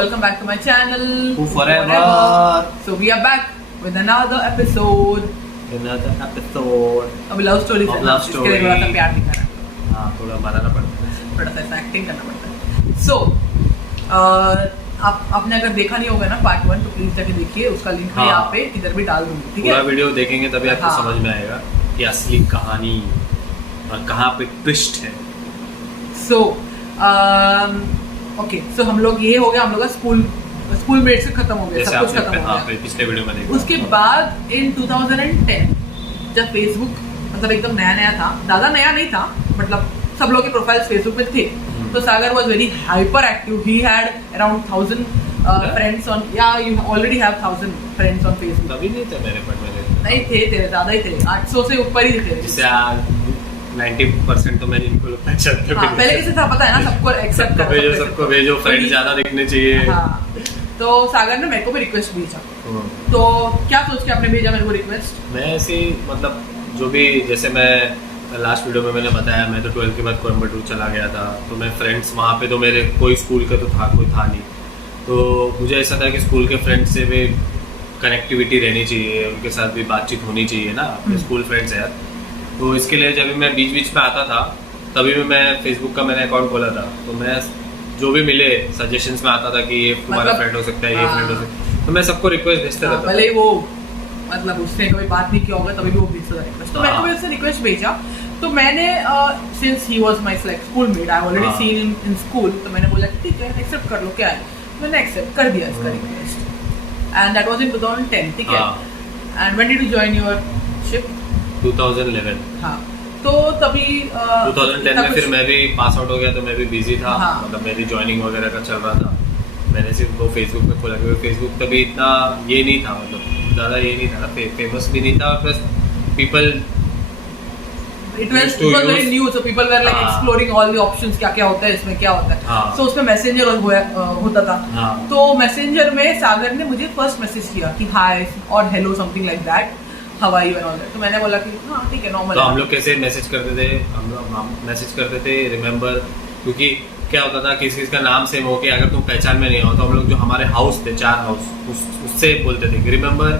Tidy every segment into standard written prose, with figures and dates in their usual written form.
welcome back to my channel. Who Forever. So we are back with another episode. अभी love story से love इसके story. लिए थोड़ा सा प्यार दिखा रहा हाँ, थोड़ा बनाना पड़ता है। है, थोड़ा सा ऐसा एक्टिंग करना पड़ता है. So आपने अगर देखा नहीं होगा ना पार्ट 1 तो प्लीज जाके देखिए, उसका लिंक मैं हाँ. यहाँ पे इधर भी डाल दूंगी. ठीक पूरा है, वीडियो देखेंगे तभी आपको हाँ. समझ में आएगा कि असली कहानी और कहाँ पे ट्विस्ट है। सो ओके, सो हम लोग ये हो गया, हम लोग का स्कूल मेट से खत्म हो गया, जैसे सब कुछ आपने खत्म हो हाँ, गया. पिछले वीडियो में देखा। उसके बाद इन 2010 जब फेसबुक मतलब एकदम नया नया था, ज़्यादा नया नहीं था, मतलब सब लोग के प्रोफाइल्स फेसबुक पे थे, तो Sagar was very hyperactive. He had around 1000 friends on, या you already have 1000 friends on Facebook. तभी नहीं थे मेरे पर, नहीं थे तेरे, ज़्यादा ही थे, 800 से ऊपर ही थे. जिससे 90% तो मैंने इनको लगता है चलते हाँ, पहले कैसे था पता है ना, सबको एक्सेप्ट सबको भेजो फ्रेंड ज्यादा दिखने चाहिए। हाँ, तो सागर ने मेरे को भी रिक्वेस्ट भेजा. तो क्या सोच के आपने भेजा मेरे को रिक्वेस्ट? मैं ऐसे मतलब जो भी, जैसे मैं लास्ट वीडियो में मैंने बताया, मैं तो 12th के बाद कोयम्बटूर चला गया था, तो मैं फ्रेंड्स वहाँ पे तो मेरे कोई स्कूल का तो था, कोई था नहीं, तो मुझे ऐसा था कि स्कूल के फ्रेंड्स से भी कनेक्टिविटी रहनी चाहिए, उनके साथ भी बातचीत होनी चाहिए ना, अपने स्कूल फ्रेंड्स है यार. तो इसके लिए जब भी मैं बीच बीच में आता था तभी भी मैं फेसबुक का मैंने अकाउंट खोला था, तो मैं जो भी मिले सजेशंस में आता था कि ये तुम्हारा फ्रेंड हो सकता है, ये फ्रेंड हो सकता है, तो मैं सबको रिक्वेस्ट भेजता रहता था. भले वो मतलब उसने कभी बात नहीं किया होगा तभी भी वो भेजता था रिक्वेस्ट. तो मैंने भी उससे रिक्वेस्ट भेजा. तो मैंने since he was my school mate, I already seen in school, तो मैंने बोला ठीक है एक्सेप्ट कर लो, क्या है. मैंने एक्सेप्ट कर दिया इसका request, and that was in 2010. ठीक है, and when did you join your ship? 2011. हाँ, तो तभी 2010 में फिर मैं भी पास आउट हो गया, तो मैं भी बिजी था. हाँ. मतलब मेरी ज्वाइनिंग वगैरह का चल रहा था. मैंने सिर्फ वो फेसबुक पे खोला, क्योंकि फेसबुक तभी इतना ये नहीं था, मतलब ज़्यादा ये नहीं था, फेमस भी नहीं था, और plus people it was very new, so people were like exploring all the options, क्या क्या होता है इसमें, क्या होता है. हाँ. so उसमें मैसेंजर होता था. हाँ. तो मैसेंजर में सागर ने मुझे फर्स्ट मैसेज किया कि हाय और hello something like that, how are you and all that. तो मैंने बोला कि हाँ ठीक है, नॉर्मल. तो हम लोग कैसे मैसेज करते थे, हम मैसेज करते थे रिमेम्बर, क्योंकि क्या होता था किसी का नाम सेम हो के अगर तुम पहचान में नहीं हो, तो हम लोग जो हमारे हाउस थे 4 हाउस, उससे बोलते थे कि रिमेम्बर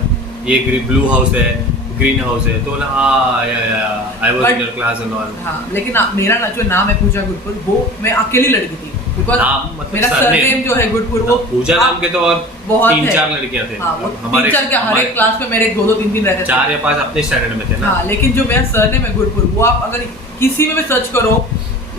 ये ब्लू हाउस है, ग्रीन हाउस है, तो हाँ I was in your class and all. हाँ, लेकिन मेरा ना जो नाम है पूजा गुडपुर, वो मैं अकेली लड़की थी, बिकॉज़ मतलब मेरा सरनेम जो है गुडपुर, वो पूजा नाम के तो और बहुत 3-4 लड़कियां थे. हाँ, हमारे 3-4 क्या, हर एक क्लास में मेरे 2-2 3-3 रहते थे. 4 या 5 अपने स्टैंडर्ड में थे ना. हाँ, लेकिन जो मेरा सरनेम है गुडपुर, वो आप अगर किसी में भी सर्च करो,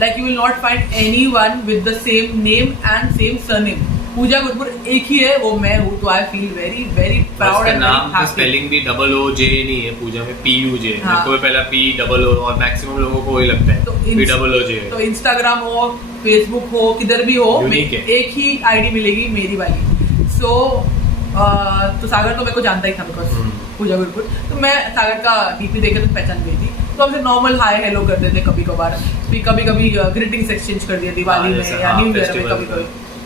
like you will not find anyone with the same name and same surname. पूजा गुरपुर एक ही है, वो मैं हूँ. तो I feel very very proud and नाम का स्पेलिंग भी OOJ नहीं है, पूजा में PUJ. हाँ. मेरे को पहला POO, और मैक्सिमम लोगों को वही लगता है, तो POOJ. तो इंस्टाग्राम हो, फेसबुक हो, किधर भी हो, एक ही आईडी मिलेगी मेरी वाली. सो तो सागर तो मेरे को जानता ही था बिकॉज पूजा गुरपुर. तो मैं सागर का डीपी देखे तो पहचान गई थी, तो हमसे नॉर्मल हाय हेलो करते थे कभी कभार, कभी कभी ग्रीटिंग्स एक्सचेंज कर दिया दिवाली में या न्यू ईयर में कभी कभी.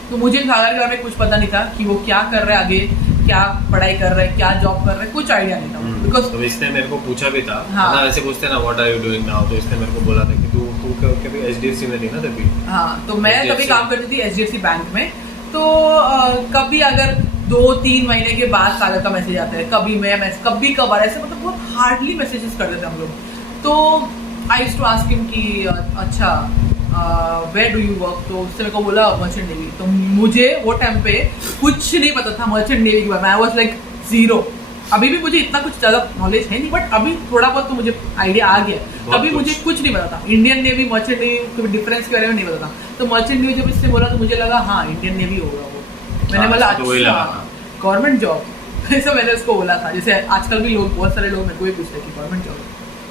तो मुझे सागर के बारे में कुछ पता नहीं था कि वो क्या कर रहा है आगे, क्या पढ़ाई कर रहा है, क्या जॉब कर रहा है, कुछ आइडिया नहीं था. बिकॉज तो इसने मेरे को पूछा भी था. हाँ. मतलब ऐसे पूछते ना what are you doing now, तो इसने मेरे को बोला था कि तू कभी HDFC में थी ना तभी. हाँ, तो मैं तभी काम करती थी HDFC बैंक में. तो कभी अगर 2-3 महीने के बाद सागर का मैसेज आता है, कभी कभी कभार ऐसे, मतलब बहुत हार्डली मैसेजेस करते थे हम लोग. तो I used to ask him कि अच्छा वेयर डू यू वर्क, तो उससे मेरे को बोला मर्चेंट नेवी. तो मुझे वो टाइम पे कुछ नहीं पता था मर्चेंट नेवी के बारे में. I was like zero. अभी भी मुझे इतना कुछ ज़्यादा नॉलेज है नहीं, बट अभी थोड़ा बहुत तो मुझे आइडिया आ गया. अभी मुझे कुछ नहीं पता था इंडियन नेवी मर्चेंट नेवी के डिफरेंस के बारे में नहीं पता था. तो मर्चेंट नेवी जब इससे बोला तो मुझे लगा हाँ इंडियन नेवी होगा वो. मैंने बोला अच्छा गवर्नमेंट जॉब, ऐसा मैंने उसको बोला था. जैसे आजकल भी लोग, बहुत सारे लोग मेरे को भी पूछते हैं कि गवर्नमेंट जॉब.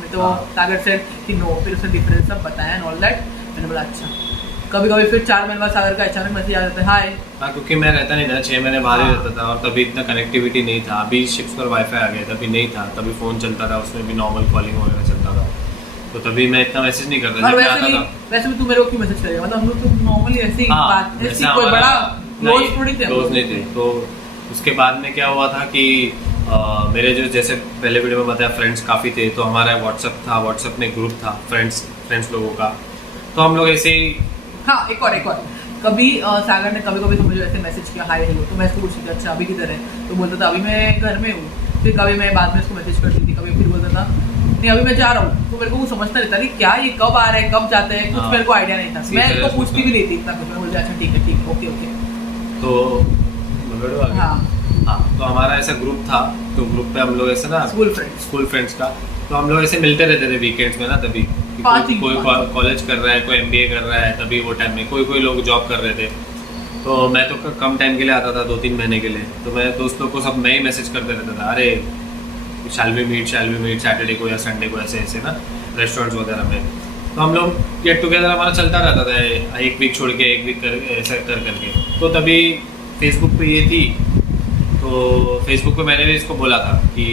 मैं तो सागर से कि नो, फिर उसने डिफरेंस सब बताया एंड ऑल दैट. मैंने बोला अच्छा. कभी कभी फिर 4 महीने बाद सागर का अचानक मैसेज आ जाता है हाय. हाँ, क्योंकि मैं रहता नहीं था, 6 महीने बाहर ही रहता था, और तभी इतना कनेक्टिविटी नहीं था. अभी शिप्स पर वाईफाई आ गया, तभी नहीं था. तभी फ़ोन चलता था, उसमें भी नॉर्मल कॉलिंग वगैरह चलता था, तो तभी मैं इतना मैसेज नहीं करता. और वैसे भी तू मेरे को क्यों मैसेज करेगा, मतलब हम लोग तो नॉर्मली ऐसे ही बात, ऐसी कोई बड़ा क्लोज थोड़ी थे, क्लोज नहीं थे. तो उसके बाद में क्या हुआ था कि मेरे जो, जैसे पहले वीडियो में बताया, फ्रेंड्स काफ़ी थे, तो हमारा व्हाट्सअप था, व्हाट्सअप में ग्रुप था फ्रेंड्स लोगों का. तो हम लोग ऐसे ही हाँ एक और कभी सागर ने कभी कभी तो मुझे ऐसे मैसेज किया हाय हेलो, तो मैं इसको पूछती थी अच्छा अभी किधर है, तो बोलता था अभी मैं घर में हूँ। फिर कभी मैं बाद में इसको मैसेज करती थी, कभी फिर बोलता था नहीं अभी मैं जा रहा हूँ। तो मेरे को कुछ समझता नहीं था कि क्या ये कब आ रहे हैं कब जाते हैं, कुछ मेरे को आइडिया नहीं था। मैं इसको पूछती भी नहीं थी इतना कुछ, मैं बोलती अच्छा ठीक है ओके ओके। तो हाँ, तो हमारा ऐसा ग्रुप था, तो ग्रुप पे हम लोग ऐसे ना स्कूल फ्रेंड्स का, तो हम लोग ऐसे मिलते रहते थे वीकेंड्स में ना, तभी कोई कॉलेज कर रहा है, कोई MBA कर रहा है, तभी वो टाइम में कोई लोग जॉब कर रहे थे। तो मैं तो कम टाइम के लिए आता था, 2-3 महीने के लिए, तो मैं दोस्त लोग को सब मैं ही मैसेज करते रहता था, अरे शैल वी मीट सैटरडे को या संडे को, ऐसे ना रेस्टोरेंट्स वगैरह में। तो हम लोग गेट टुगेदर हमारा चलता रहता था, एक वीक छोड़ के एक वीक ऐसा करके। तो तभी फेसबुक पे ये थी, तो फेसबुक पे मैंने भी इसको बोला था कि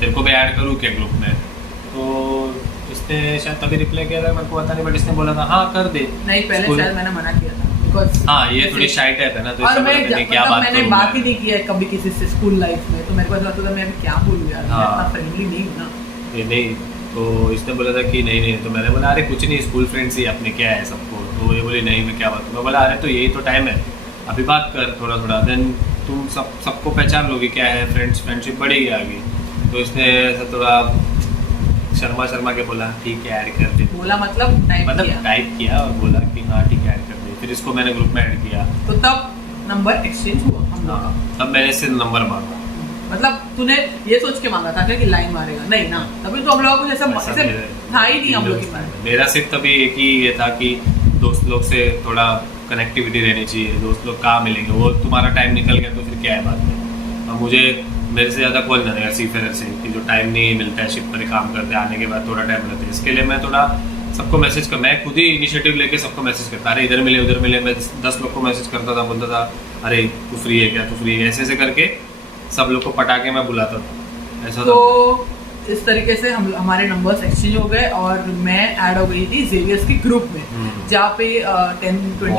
तेरे को भी ऐड करूँ क्या ग्रुप में, तो इसने शायद तभी रिप्लाई किया था, मेरे को पता नहीं, बट इसने बोला था हाँ कर दे। नहीं पहले शायद मैंने मना किया था, बिकॉज़ हाँ ये थोड़ी शाई टाइप है ना, तो और मैंने बात ही नहीं किया है कभी किसी से स्कूल लाइफ में, तो मेरे को लगता था मैं अभी क्या बोलूँ यार, मैं इतना फ्रेंडली नहीं हूँ ना। ये नहीं, तो इसने बोला था कि नहीं, तो मैंने बोला अरे कुछ नहीं, स्कूल फ्रेंड्स ही अपने क्या है सबको। तो ये बोली नहीं मैं क्या बात, मैं बोला अरे तो यही तो टाइम है, अभी बात कर थोड़ा, देन तुम सबको पहचान लोगे क्या है, फ्रेंडशिप बढ़ेगी आगे। तो इसने ऐसा थोड़ा शर्मा के बोला ठीक है ऐड कर दे, बोला मतलब टाइप किया और बोला कि हाँ ठीक है ऐड कर दे। फिर इसको मैंने ग्रुप में ऐड किया, तो तब नंबर एक्सचेंज हुआ हम लोग का। तब मैंने इससे नंबर मांगा। मतलब तूने ये सोच के मांगा था कि लाइन मारेगा, नहीं ना, तभी तो हम लोग कुछ ऐसा था ही नहीं हम लोग के बारे में। मेरा सिर्फ तभी एक ही ये था कि दोस्त लोग से थोड़ा कनेक्टिविटी रहनी चाहिए, दोस्त लोग कहाँ मिलेंगे, वो तुम्हारा टाइम निकल गया तो फिर क्या है बात में। और मुझे मेरे से ज़्यादा कौन जानेगा सीफेयर से कि जो टाइम नहीं मिलता है, शिप पर काम करते आने के बाद थोड़ा टाइम लगता है, इसके लिए मैं थोड़ा सबको मैसेज कर, मैं खुद ही इनिशिएटिव लेके सबको मैसेज करता, अरे इधर मिले उधर मिले, मैं 10 लोग को मैसेज करता था, बोलता था अरे तू फ्री है क्या, तू फ्री है, ऐसे करके सब लोग को पटा के मैं बुलाता था, ऐसा। तो इस तरीके से हमारे नंबर्स एक्सचेंज हो गए और मैं ऐड हो गई थी जेवियर्स के ग्रुप में, जहाँ पे 10-20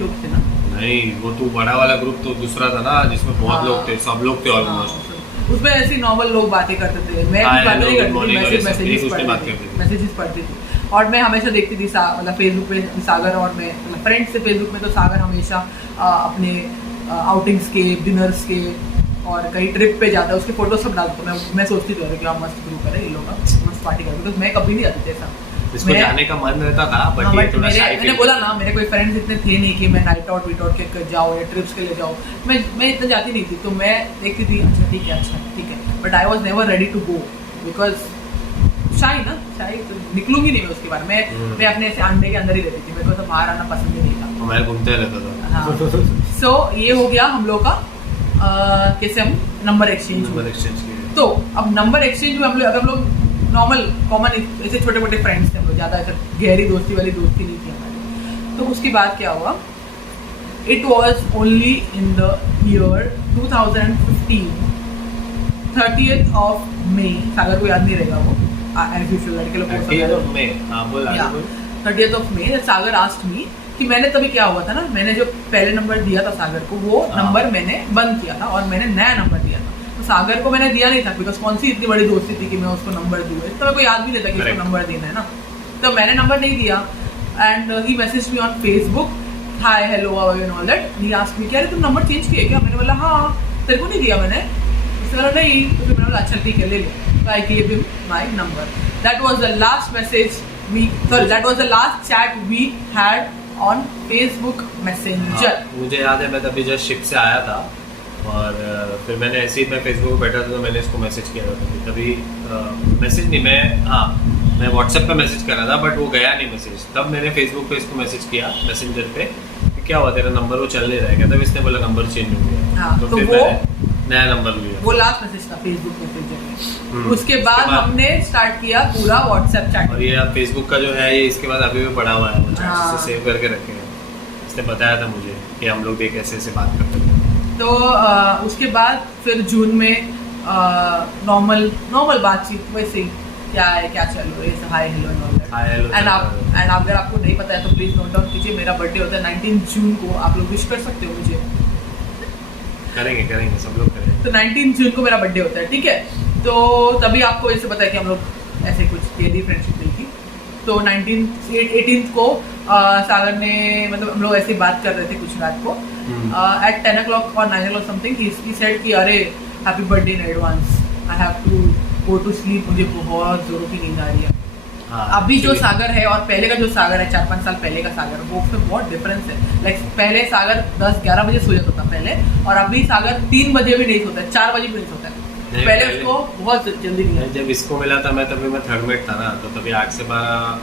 लोग थे ना। नहीं वो तो बड़ा वाला ग्रुप तो दूसरा था ना, जिसमें बहुत लोग थे, सब लोग थे ऑलमोस्ट। उसमें ऐसे नॉर्मल लोग बातें करते थे, मैं बातें नहीं करती थी, मैसेजेस पढ़ती थी। और मैं हमेशा देखती थी मतलब फेसबुक पे सागर और मैं फ्रेंड्स से फेसबुक में, तो सागर हमेशा अपने आउटिंग्स के, डिनर्स के और कहीं ट्रिप पे जाता है उसके फोटो सब डालता। मैं सोचती थी क्या मस्त ग्रुप है ये लोग का, मस्त पार्टी करते, बिकॉज मैं कभी नहीं जाती थी ऐसा, इसको जाने का मन रहता था, बट ये थोड़ा शाई मैंने बोला ना मेरे कोई फ्रेंड्स इतने थे नहीं कि मैं नाइट आउट के जाओ या ट्रिप्स के लिए जाओ, मैं इतना जाती नहीं थी। तो मैं देखती थी अच्छा ठीक है, but I was never ready to go, because शाई तो निकलूंगी नहीं मैं उसके बाद, मैं अपने ऐसे अंडे के अंदर ही रहती थी, मेरे को तो बाहर आना पसंद ही नहीं था, मैं घूमते रहता था। हाँ सो ये हो गया हम लोग का कैसे हम नंबर एक्सचेंज किए। तो अब नंबर एक्सचेंज हुए हम लोग, अगर हम लोग नॉर्मल कॉमन ऐसे छोटे मोटे फ्रेंड्स थे हम लोग, ज़्यादा ऐसा गहरी दोस्ती वाली दोस्ती नहीं थी हमारी। तो उसके बाद क्या हुआ, it was only in the year 2015 30th of May, सागर को याद नहीं रहेगा वो, एज यूजुअल लड़के लोग 30th of May Sagar asked me कि मैंने तभी क्या हुआ था ना, मैंने जो पहले नंबर दिया था सागर को, वो नंबर मैंने बंद किया था और मैंने नया नंबर दिया था। तो सागर को मैंने दिया नहीं था, बिकॉज कौन सी इतनी बड़ी दोस्ती थी कि मैं उसको नंबर दूँ, तो मेरे को याद भी नहीं था कि उसको नंबर देना है ना, तो मैंने नंबर नहीं दिया। And he message me on Facebook, hi hello and all that, he asked me क्या तुम नंबर चेंज किए क्या, मैंने बोला हाँ, तेरे को नहीं दिया मैंने, उसने बोला नहीं, तो फिर मैंने बोला अच्छा ठीक है ले लो, तो I give him my number. That was the last message that was the last chat we had on Facebook Messenger। मुझे याद है मैं तभी जस्ट शिप से आया था और फिर मैंने ऐसे ही मैं फेसबुक पे बैठा था, तो मैंने इसको मैसेज किया था तभी मैसेज नहीं, मैं व्हाट्सएप पे मैसेज कर रहा था, बट वो गया नहीं मैसेज। तब मैंने फेसबुक पे इसको मैसेज किया मैसेंजर पे, क्या हुआ तेरा नंबर वो चल नहीं रहा है, तब इसने बोला नंबर चेंज हो गया। तो फिर मैंने नया नंबर लिया, वो लास्ट मैसेज था फेसबुक मैसेंजर में। उसके बाद हमने स्टार्ट किया पूरा व्हाट्सएप चैट। और ये फेसबुक का जो है ये इसके बाद अभी भी पड़ा हुआ है, मुझे सेव करके रखे हैं, इसने बताया था मुझे कि हम लोग देख ऐसे बात करते थे। तो उसके बाद फिर जून में नॉर्मल बातचीत वैसे ही, क्या है क्या चल रहा है, हाय हेलो एंड अगर आपको नहीं पता है तो प्लीज नोट डाउन कीजिए, मेरा बर्थडे होता है 19 जून को, आप लोग विश कर सकते हो मुझे। करेंगे सब लोग करेंगे। तो 19 जून को मेरा बर्थडे होता है, ठीक है, तो तभी आपको ऐसे पता है कि हम लोग ऐसे कुछ डेली फ्रेंडशिप नहीं थी। तो 18th को सागर ने मतलब हम लोग ऐसे ही बात कर रहे थे कुछ रात को एट 10 o'clock और 9 o'clock समथिंग ही सेड कि अरे happy birthday in advance, I have to go to sleep, मुझे बहुत जोरों की नींद आ रही है। अभी जो सागर है और पहले का जो सागर है 4-5 साल पहले का सागर, वो उसमें बहुत डिफरेंस है। लाइक पहले सागर 10-11 बजे सो जाता था पहले, और अभी सागर 3 बजे भी नहीं सोता है, 4 बजे भी नहीं सोता है। पहले उसको बहुत जल्दी नींद। जब इसको मिला था मैं तभी मैं थर्ड मेट था ना, तो तभी 8 से 12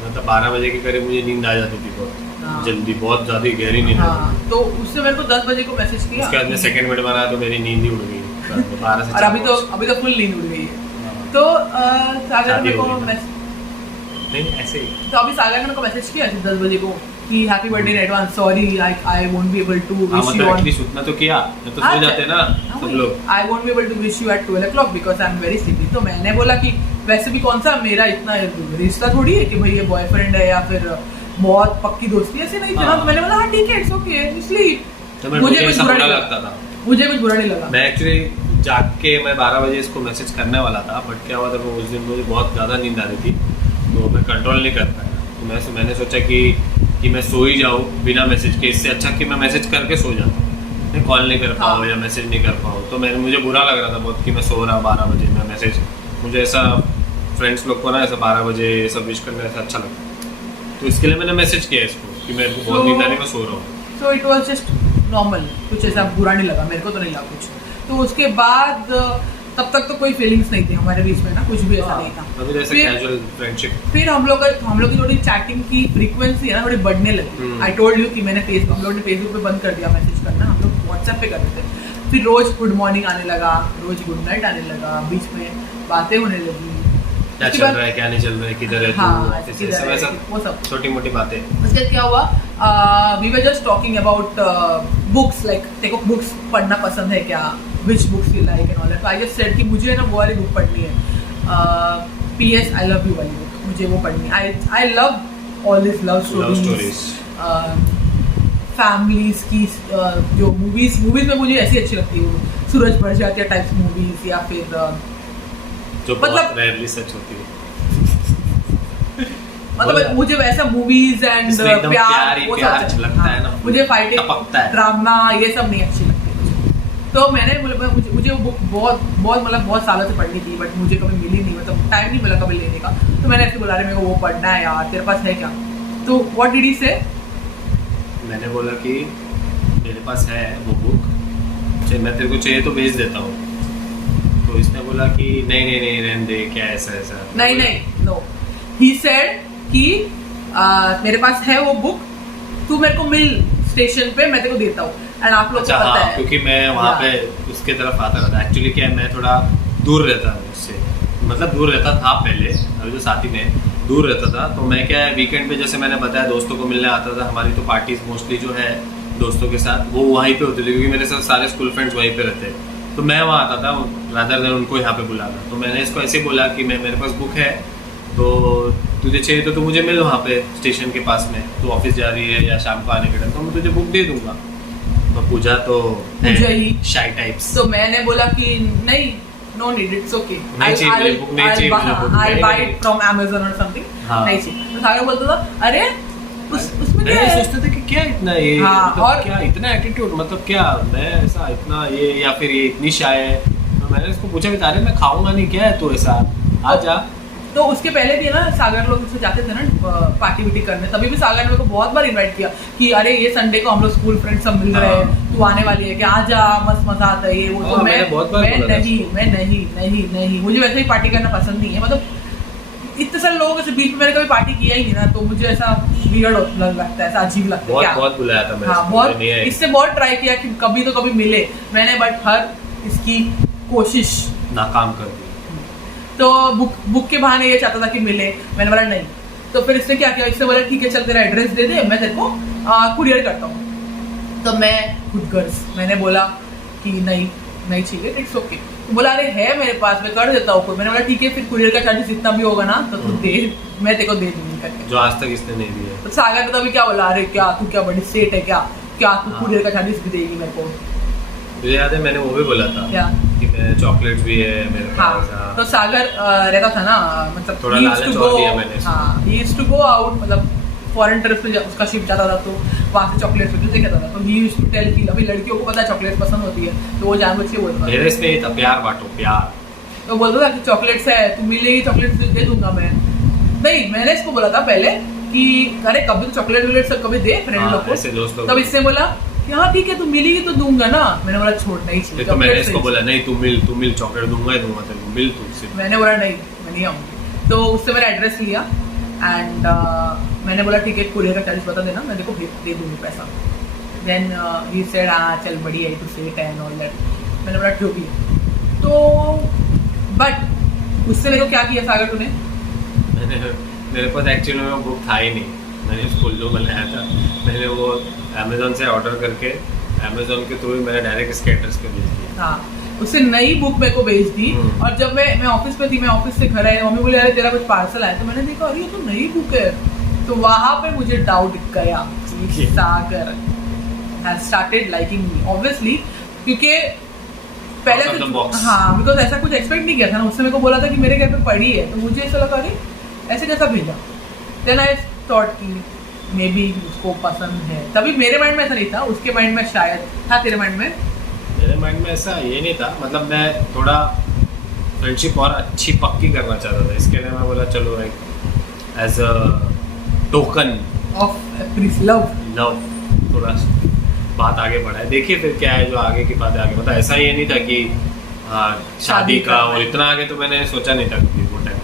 मतलब 12 बजे के करीब मुझे नींद आ जाती थी बहुत जल्दी, बहुत ज्यादा गहरी नींद। तो उससे मेरे को 10 बजे को मैसेज किया, उसके बाद में सेकंड मेट बना तो मेरी नींद ही उड़ गई 12 से। और अभी तो फुल नींद उड़ गई है। तो सागर ने को मैसेज नहीं ऐसे ही, तो अभी सागर ने को मैसेज किया 10 बजे को कि happy birthday in advance, sorry I won't be able to wish you मतलब एटलीस्ट उतना तो किया, तो सो जाते ना सब लोग। I won't be able to wish you at 12 o'clock because I am very sleepy. तो मैंने बोला कि वैसे भी कौन सा मेरा इतना रिश्ता थोड़ी है कि भाई ये बॉयफ्रेंड है या फिर बहुत पक्की दोस्ती, ऐसे नहीं था। तो मैंने बोला हाँ ठीक है, इट्स ओके, इसलिए मुझे कुछ बुरा नहीं लगता था, मुझे कुछ बुरा नहीं लगा। मैं एक्चुअली जाग के मैं 12 बजे इसको मैसेज करने वाला था, बट क्या हुआ था उस दिन मुझे बहुत ज़्यादा नींद आ रही थी, तो मैं कंट्रोल नहीं कर पाया। तो मैंने सोचा कि मैं सो ही जाऊँ बिना मैसेज के, इससे अच्छा कि मैं मैसेज करके सो जाता हूँ, मैं कॉल नहीं कर पाऊँ या मैसेज नहीं कर पाऊँ। तो मुझे बुरा लग रहा था बहुत कि मैं सो रहा 12 बजे मैं मैसेज, मुझे ऐसा फ्रेंड्स लोग को ना ऐसा 12 बजे ये सब विश करना ऐसा अच्छा लगता है, तो इसके लिए मैंने मैसेज किया इसको कि मेरे को बहुत नींद आ रही, मैं सो रहा हूँ। So it was just normal, कुछ ऐसा बुरा नहीं लगा मेरे को, तो नहीं लगा कुछ। तो उसके बाद तब तक तो कोई फीलिंग्स नहीं थी हमारे बीच में ना, कुछ भी ऐसा नहीं था। Casual friendship. फिर हम लोग की थोड़ी चैटिंग की फ्रीक्वेंसी है ना थोड़ी बढ़ने लगी। आई टोल्ड यू कि मैंने हम लोग ने फेसबुक पे बंद कर दिया मैसेज करना, हम लोग व्हाट्सएप पे करते थे। फिर रोज गुड मॉर्निंग आने लगा, रोज गुड नाइट आने लगा, बीच में बातें होने लगी, क्या चल रहा है क्या नहीं चल रहा है, किधर है तू, वो सब छोटी मोटी बातें। उसके क्या हुआ, we were just talking about books, like तेरे को बुक्स पढ़ना पसंद है क्या, which books you like and all that. I just said कि मुझे ना वो वाली बुक पढ़नी है, PS I Love You वाली बुक, मुझे वो पढ़नी है। I love all this love stories, families की जो मूवीज में मुझे ऐसी अच्छी लगती है, सूरज बढ़ जाती है टाइप्स मूवीज, या फिर जो मतलब रेयरली सच होती है। मतलब मुझे वैसा मूवीज एंड प्यार वो सब अच्छा लगता है ना, मुझे फाइटिंग ड्रामा ये सब नहीं अच्छी लगती मुझे। तो मैंने मुझे वो बुक बहुत सालों से पढ़नी थी, बट मुझे कभी मिली नहीं, मतलब टाइम नहीं मिला कभी लेने का। तो मैंने ऐसे बोला रहे मेरे को वो पढ़ना है यार, तेरे पास है क्या? तो व्हाट डिड ही से, मैंने बोला कि मेरे पास है वो बुक, मैं तेरे को चाहिए तो भेज देता हूँ। तो इसने बोला कि नहीं रहने दे, क्या ऐसा नहीं नो, ही सेड कि मेरे पास है वो बुक, तू मेरे को मिल स्टेशन पे, मैं तेरे को देता हूँ। एंड आप लोग को पता है क्योंकि मैं वहाँ पे उसके तरफ आता रहता, एक्चुअली क्या है मैं थोड़ा दूर रहता हूँ उससे, मतलब दूर रहता था पहले, अभी तो साथ ही में दूर रहता था। तो मैं क्या है वीकेंड पे जैसे मैंने बताया दोस्तों को मिलने आता था, हमारी तो पार्टीज मोस्टली जो है दोस्तों के साथ वो वहीं पे होती थी, क्योंकि मेरे साथ सारे स्कूल फ्रेंड्स वहीं पे रहते, तो मैं वहाँ आता था रादर देन उनको यहाँ पे बुलाना। तो मैंने इसको ऐसे बोला कि मेरे पास बुक है, तो तुझे चाहिए तो तू मुझे मिल वहाँ पे स्टेशन के पास में, तू ऑफिस जा रही है या शाम को आने के टाइम, तो मैं तुझे बुक दे दूंगा। तो पूजा तो शाई टाइप्स, तो मैंने बोला कि नहीं, no need, it's okay, I buy it from Amazon और समथिंग, नहीं चाहिए। तो सागर बोलता था अरे उसमें क्या है? सोचते थे कि क्या इतना ये, मतलब और क्या इतना एटीट्यूड, मतलब क्या मैं ऐसा इतना ये, या फिर ये इतनी शाय है। तो मैंने इसको पूछा कि तारे मैं खाऊंगा नहीं, क्या है तो ऐसा आ जा। तो उसके पहले भी ना सागर लोग उससे जाते थे ना पार्टी विटी करने, तभी भी सागर ने मेरे को बहुत बार इनवाइट किया कि अरे ये संडे को हम लोग स्कूल फ्रेंड सब मिल रहे हैं, तू आने वाली है क्या, आ जा, मस्त मजा आता है ये वो। तो मैं नहीं, मुझे वैसे ही पार्टी करना पसंद नहीं है, मतलब इतने सारे लोगों के बीच में मैंने कभी पार्टी किया ही नहीं ना, तो मुझे ऐसा वियर्ड लगता है, ऐसा अजीब लगता है। बहुत बुलाया था मैं, बहुत इससे बहुत ट्राई किया कि कभी तो कभी मिले मैंने, बट हर इसकी कोशिश नाकाम कर दी। तो बुक के बहाने ये चाहता था कि मिले, मैंने बोला नहीं। तो फिर इसने क्या किया, इसने बोला ठीक है चल तेरा एड्रेस दे दे, मैं तेरे को कुरियर करता हूँ। तो मैं खुद गर्ज मैंने बोला कि नहीं चाहिए, इट्स ओके। तो बोला अरे है मेरे पास, मैं कर देता हूँ। मैंने बोला ठीक है, फिर कुरियर का चार्जेस जितना भी होगा ना तो तू दे, मैं तेरे को दे दूंगी करके, जो आज तक इसने नहीं दिया। तो सागर ने तभी क्या बोला, अरे क्या तू क्या बड़ी सेट है क्या तू कुरियर का चार्जेस भी देगी मेरे को। मुझे याद है मैंने वो भी बोला था क्या कि मैं चॉकलेट्स भी है मेरे पास। तो सागर रहता था ना, मतलब थोड़ा लालच और दिया मैंने। he used to go out, मतलब फॉरेन ट्रिप पे उसका शिप जाता था तो वहाँ से चॉकलेट्स वगैरह कहता था, तो ही यूज्ड टू टेल कि अभी लड़कियों को पता है चॉकलेट पसंद होती है, तो वो जानबूझ के बोलता मेरे इसमें ये था, प्यार बांटो प्यार। तो बोलता था कि चॉकलेट्स है, तू मिलेगी चॉकलेट्स दे दूंगा मैं। नहीं, मैंने इसको बोला था पहले कि अरे कभी तो चॉकलेट वॉकलेट सब कभी दे फ्रेंड लोग को। तब इसने बोला कि हाँ ठीक है तू मिलेगी तो दूंगा ना। मैंने बोला छोड़ नहीं चाहिए। तो मैंने इसको बोला नहीं तू मिल चॉकलेट दूंगा ही दूंगा तेरे को, मिल तू सिर्फ। मैंने बोला नहीं मैं नहीं आऊंगी। तो उससे मेरा एड्रेस लिया एंड मैंने बोला ठीक है कुरियर का चार्ज बता देना, मैं देखो दे दूंगी पैसा। देन ही सेड हाँ चल बढ़िया है टू से 10 ऑल दैट। मैंने बोला जो भी है। तो बट उससे देखो क्या किया सागर तूने। मेरे पास एक्चुअली में वो बुक था ही नहीं, मैंने उसको उल्लू बनाया था। मैंने वो अमेजोन से ऑर्डर करके अमेजोन के थ्रू मैंने डायरेक्ट इसके एड्रेस पे भेज दिया। हाँ, उससे नई बुक मेरे को भेज दी। और जब मैं ऑफिस में थी, मैं ऑफिस से घर आया, मम्मी बोली अरे तेरा कुछ पार्सल आया, तो मैंने देखा अरे ये तो नई बुक है। तो वहां पे मुझे डाउट गया कि Sagar has started liking me obviously, क्योंकि पहले तो हाँ बिकॉज ऐसा कुछ एक्सपेक्ट नहीं किया था ना। उसने मेरे को बोला था कि मेरे घर पे पड़ी है, तो मुझे ऐसा लगा अरे ऐसे कैसा भेजा। देन आई थॉट कि मे बी उसको पसंद है। तभी मेरे माइंड में ऐसा नहीं था, उसके माइंड में शायद था। तेरे माइंड में? मेरे माइंड में ऐसा ये नहीं था, मतलब मैं थोड़ा फ्रेंडशिप और अच्छी पक्की करना चाहता था। इसके लिए मैं बोला चलो like as a token of love थोड़ा बात आगे बढ़ाए, देखिए फिर क्या है जो आगे की बातें आगे। मतलब ऐसा ये नहीं था कि शादी का और इतना आगे तो मैंने सोचा नहीं था कभी वो टाइम।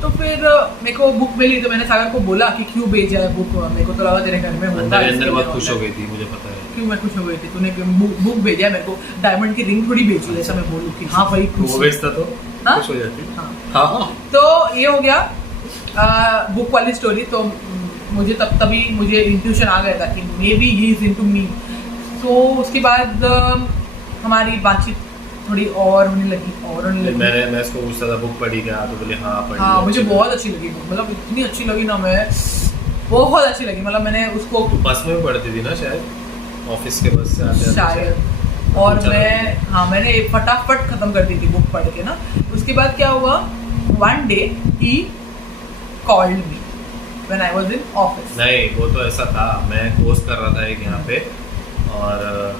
तो फिर मेरे को बुक मिली, तो मैंने सागर को बोला कि क्यों भेजा है बुक। मेरे को तो लगा तेरे घर में होगा। अंदर बहुत खुश हो गई थी, मुझे पता है क्यों मैं खुश हो गई थी। तूने बुक भेजा है मेरे को, डायमंड की रिंग थोड़ी भेजी है, ऐसा मैं बोलूँ कि हाँ भाई खुश वो भेजता तो खुश हो जाती। हाँ। तो ये हो गया बुक वाली स्टोरी। तो मुझे तभी मुझे इंट्यूशन आ गया था कि may be he is into me. तो उसके बाद हमारी बातचीत थोड़ी और होने लगी। मैं इसको पूछता था बुक पढ़ी क्या, तो बोले हाँ पढ़ी। हाँ मुझे बहुत अच्छी लगी बुक, मतलब इतनी अच्छी लगी ना, मैं बहुत अच्छी लगी। मतलब मैंने उसको बस में पढ़ती थी ना शायद, ऑफिस के बस से आते शायद। और मैंने फटाफट खत्म कर दी थी बुक पढ़ के ना। उसके बाद क्या हुआ, one day he called me when I was in office. नहीं वो तो ऐसा था, मैं कोर्स कर रहा था एक यहाँ पे, और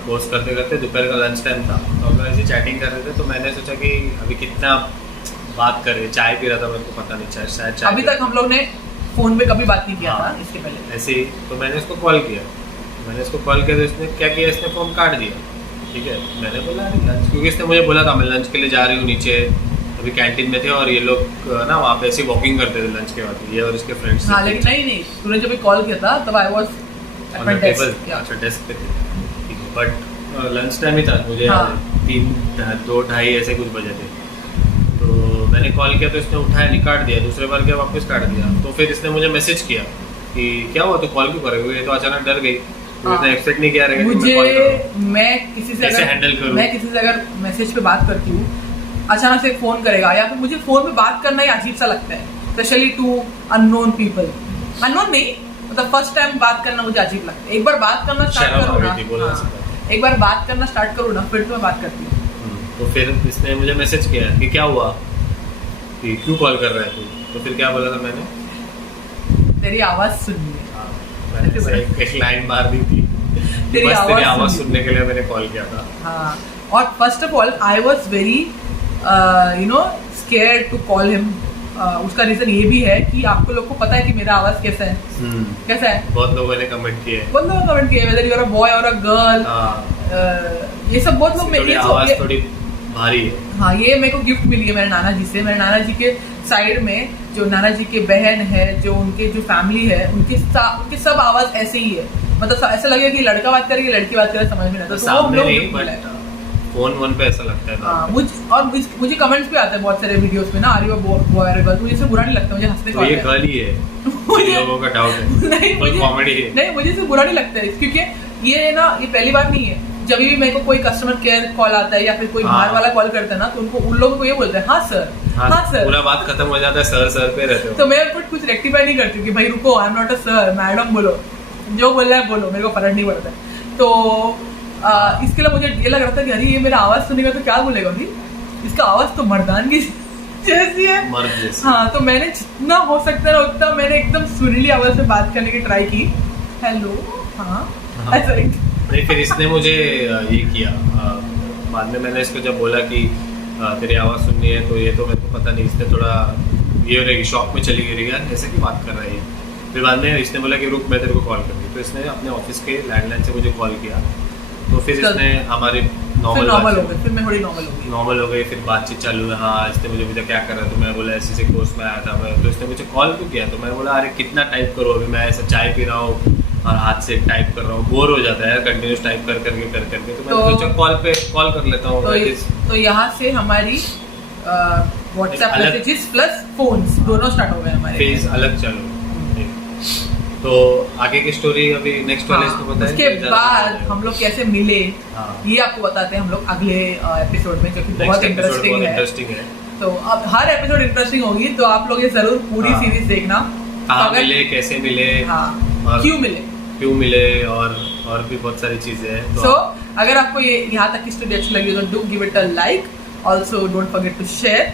कोर्स करते करते दोपहर का लंच टाइम था, तो हम लोग ऐसी चैटिंग कर रहे थे। तो मैंने सोचा कि अभी कितना बात कर रहे, चाय पी रहा था, मेरे को पता नहीं शायद चाय अभी तक हम लोग ने फोन पे कभी बात नहीं किया था इसके पहले ऐसे ही। तो मैंने इसको कॉल किया तो इसने क्या किया, इसने फोन काट दिया। ठीक है, मैंने बोला अरे लंच, क्योंकि इसने मुझे बोला था मैं लंच के लिए जा रही हूँ नीचे, अभी कैंटीन में थे और ये लोग ना वहाँ पे ऐसे वॉकिंग करते थे लंच के बाद, ये और इसके फ्रेंड्स। हाँ लेकिन नहीं तूने जब कॉल किया था तब I was at my desk. अच्छा डेस्क पे थे, ठीक है। बट लंच टाइम ही था, मुझे 2-2:30 ऐसे कुछ बजे थे। तो मैंने कॉल किया तो इसने उठाया नहीं, काट दिया। दूसरे बार किया वापस काट दिया। तो फिर इसने मुझे मैसेज किया कि क्या हुआ, तो कॉल क्यों कर रहे हो, ये तो अचानक डर गई। इसने एक्सपेक्ट नहीं किया रहेगा मुझे। मैं किसी से अगर मैसेज पे बात करती हूँ, अचानक से फोन करेगा, या फिर मुझे फोन पे बात करना ही अजीब सा लगता है, specially to unknown people. Unknown नहीं, मतलब फर्स्ट टाइम बात करना मुझे अजीब लगता है। एक बार बात करना स्टार्ट करूँ ना, एक बार बात करना स्टार्ट करूँ ना, फिर तो मैं बात करती हूँ। तो फिर इसने मुझे मैसेज किया कि क्या हुआ, कि क्यों कॉल कर रहा है तू। तो फिर क्या बोला था मैंने, तेरी आवाज सुननी है। मैंने एक लाइन मार दी थी, तेरी आवाज सुनने के लिए मैंने कॉल किया था। हाँ, और first of all I was very scared to call him. उसका रीजन ये भी है कि आपको लोग को पता है कि मेरा आवाज कैसा है। कैसा है, बहुत लोगों ने कमेंट किए, whether you are a boy और अ गर्ल, ये सब बहुत लोग। मेरी आवाज थोड़ी भारी है। हाँ, ये मेरे को गिफ्ट मिली है मेरे नाना जी से। मेरे नाना जी के साइड में जो नाना जी के बहन है, जो उनके जो फैमिली है, उनके सब आवाज ऐसे ही है। मतलब ऐसा लगेगा कि लड़का बात करे, लड़की बात करे, समझ में नहीं आता। तो वो लोग फोन पे ऐसा लगता है। हाँ, मुझे कमेंट्स भी आते हैं बहुत सारे वीडियोस में ना, आर यू बॉय और गर्ल। मुझे इससे बुरा नहीं लगता, मुझे हंसने को ये गर्ल ही है, मुझे लोगों का डाउट है। नहीं, मुझे कॉमेडी है। नहीं, मुझे इससे बुरा नहीं लगता है, क्योंकि ये ना, ये पहली बार नहीं है। जब भी मेरे को कोई कस्टमर केयर कॉल आता है या फिर कोई बाहर वाला कॉल करता है ना, तो उनको उन लोगों को ये बोलते हैं हाँ सर, हाँ सर, पूरा बात खत्म हो जाता है, सर पे रहते हो। तो मैं कुछ रेक्टिफाई नहीं करती कि भाई रुको, I am not a sir, madam बोलो, जो बोल रहा है बोलो, मेरे को फर्क नहीं पड़ता। तो इसके लिए मुझे ये लग रहा था कि अरे ये मेरा आवाज सुनेगा तो क्या बोलेगा, इसका आवाज तो मर्दानगी जैसी है, मर्द जैसी। हाँ, तो मैंने जितना हो सकता है उतना मैंने एकदम सुरीली आवाज से बात करने की ट्राई की, हेलो, हाँ, हाँ। ऐसा ही। नहीं, फिर इसने मुझे ये किया, बाद में मैंने इसको जब बोला कि तेरी आवाज़ सुननी है, तो ये तो मेरे को पता नहीं, इसने थोड़ा ये हो रहेगी, शॉक में चली गई यार, जैसे कि बात कर रही है। फिर बाद में इसने बोला कि रुक, मैं तेरे को कॉल कर दी, तो इसने अपने ऑफिस के लैंडलाइन से मुझे कॉल किया, तो फिर इसने हमारी नॉर्मल हो गई, फिर मैं थोड़ी नॉर्मल हो गई, फिर बातचीत चालू है। हाँ, इसने मुझे पूछा क्या कर रहा है, तो मैं बोला ऐसे कोर्स में आया था मैं, तो इसने मुझे कॉल क्यों किया, तो मैं बोला अरे कितना टाइप करो, अभी मैं ऐसा चाय पी रहा हूँ और हाथ से टाइप कर रहा हूँ, बोर हो जाता है कंटिन्यूस टाइप कर करके, तो मैंने सोचा कॉल कर लेता हूँ। तो यहाँ से हमारी व्हाट्सएप अलग- मैसेजेस प्लस फोन्स दोनों स्टार्ट हो गए हमारे। फेज अलग चालू। तो आगे की स्टोरी अभी नेक्स्ट वाले इसको पता है। उसके बाद हम लोग कैसे मिले, हाँ। ये आपको बताते हैं हम लोग अगले एपिसोड में, जो कि बहुत इंटरेस्टिंग है। तो अब हर एपिसोड इंटरेस्टिंग होगी, तो आप लोग ये जरूर पूरी हाँ। सीरीज देखना। कहाँ मिले, कैसे मिले, हाँ, और क्यों मिले, और भी बहुत सारी चीजें हैं। सो अगर आपको ये यहाँ तक की स्टोरी अच्छी लगी तो do give it a like, also don't forget to share,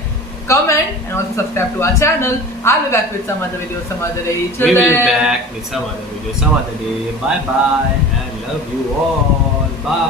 comment and also subscribe to our channel. I'll be back with some other videos some other day. We will be back with some other video some other day. Bye bye and love you all. Bye.